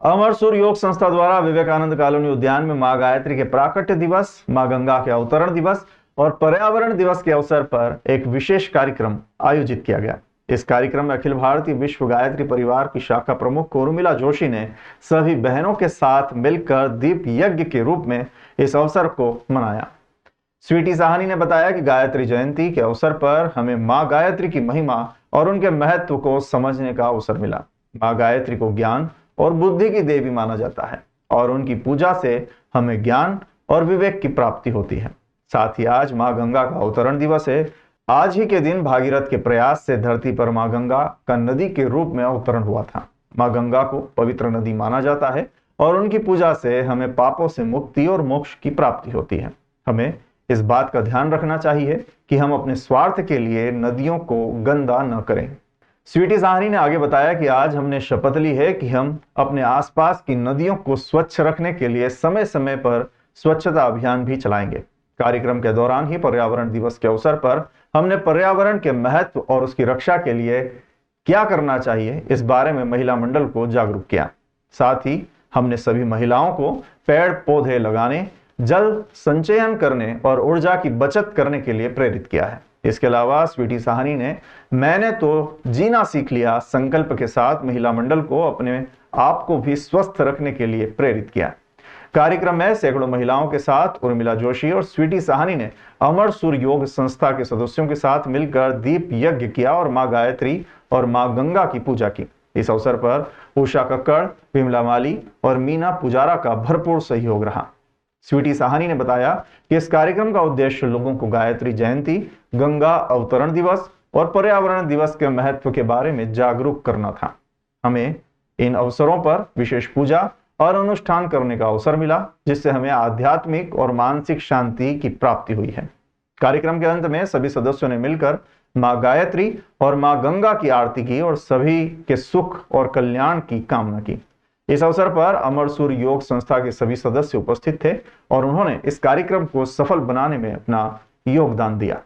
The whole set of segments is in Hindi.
अमरसूर योग संस्था द्वारा विवेकानंद कॉलोनी उद्यान में मां गायत्री के प्राकट्य दिवस, मां गंगा के अवतरण दिवस और पर्यावरण दिवस के अवसर पर एक विशेष कार्यक्रम आयोजित किया गया। इस कार्यक्रम में अखिल भारतीय विश्व गायत्री परिवार की शाखा प्रमुख उर्मिला जोशी ने सभी बहनों के साथ मिलकर दीप यज्ञ के रूप में इस अवसर को मनाया। स्वीटी साहनी ने बताया कि गायत्री जयंती के अवसर पर हमें मां गायत्री की महिमा और उनके महत्व को समझने का अवसर मिला। मां गायत्री को ज्ञान और बुद्धि की देवी माना जाता है और उनकी पूजा से हमें ज्ञान और विवेक की प्राप्ति होती है। साथ ही आज मां गंगा का अवतरण दिवस है। आज ही के दिन भागीरथ के प्रयास से धरती पर मां गंगा का नदी के रूप में अवतरण हुआ था। मां गंगा को पवित्र नदी माना जाता है और उनकी पूजा से हमें पापों से मुक्ति और मोक्ष की प्राप्ति होती है। हमें इस बात का ध्यान रखना चाहिए कि हम अपने स्वार्थ के लिए नदियों को गंदा न करें। स्वीटी साहनी ने आगे बताया कि आज हमने शपथ ली है कि हम अपने आसपास की नदियों को स्वच्छ रखने के लिए समय समय पर स्वच्छता अभियान भी चलाएंगे। कार्यक्रम के दौरान ही पर्यावरण दिवस के अवसर पर हमने पर्यावरण के महत्व और उसकी रक्षा के लिए क्या करना चाहिए इस बारे में महिला मंडल को जागरूक किया। साथ ही हमने सभी महिलाओं को पेड़ पौधे लगाने, जल संचयन करने और ऊर्जा की बचत करने के लिए प्रेरित किया है। इसके अलावा स्वीटी साहनी ने मैंने तो जीना सीख लिया संकल्प के साथ महिला मंडल को अपने आप को भी स्वस्थ रखने के लिए प्रेरित किया। कार्यक्रम में सैकड़ों महिलाओं के साथ उर्मिला जोशी और स्वीटी साहनी ने अमरसूर योग संस्था के सदस्यों के साथ मिलकर दीप यज्ञ किया और मां गायत्री और मां गंगा की पूजा की। इस अवसर पर उषा कक्कड़, विमला माली और मीना पुजारा का भरपूर सहयोग रहा। स्वीटी साहनी ने बताया कि इस कार्यक्रम का उद्देश्य लोगों को गायत्री जयंती, गंगा अवतरण दिवस और पर्यावरण दिवस के महत्व के बारे में जागरूक करना था। हमें इन अवसरों पर विशेष पूजा और अनुष्ठान करने का अवसर मिला, जिससे हमें आध्यात्मिक और मानसिक शांति की प्राप्ति हुई है। कार्यक्रम के अंत में सभी सदस्यों ने मिलकर मां गायत्री और मां गंगा की आरती की और सभी के सुख और कल्याण की कामना की। इस अवसर पर अमरसूर योग संस्था के सभी सदस्य उपस्थित थे और उन्होंने इस कार्यक्रम को सफल बनाने में अपना योगदान दिया।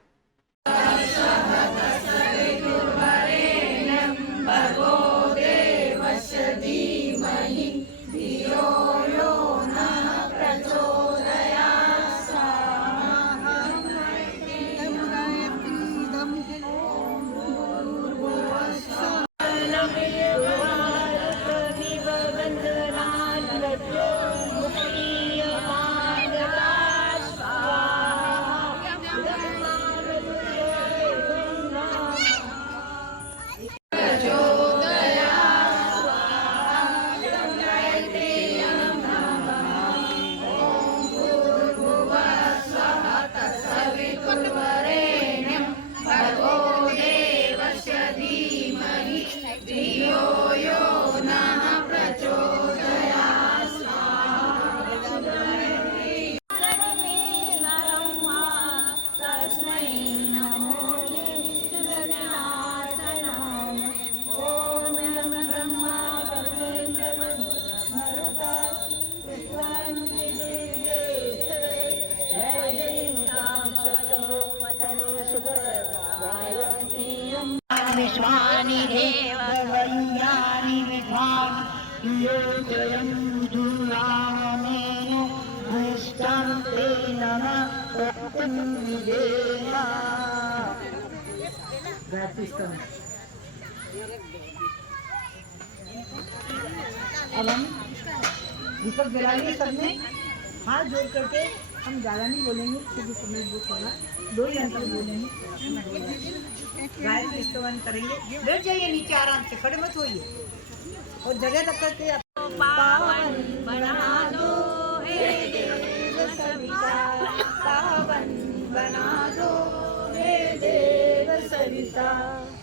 विश्वानि देव वैयानि विद्वान् योजयन् दुरामेनु दृष्टं ते नमः प्रत्यङ्गिदेया। अब हम दीपक जलाएंगे सबने हाथ जोड़ करके। हम ज़्यादा नहीं बोलेंगे क्योंकि समय बहुत होगा, 2 ही अंतर बोलेंगे। गायत्री स्तवन करेंगे। बैठ जाइए नीचे आराम से, खड़े मत होइए और जगह तक करके पावन बना दो हे देव सविता, पावन बना दो हे देव सविता।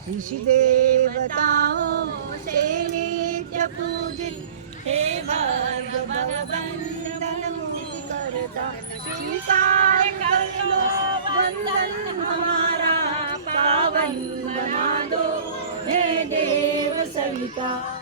ऋषि देवताओं से नित्य पूजित हे भगवंदन मुक्ति करता, स्वीकार कर लो वंदन हमारा, पावन बना दो हे देव सविता।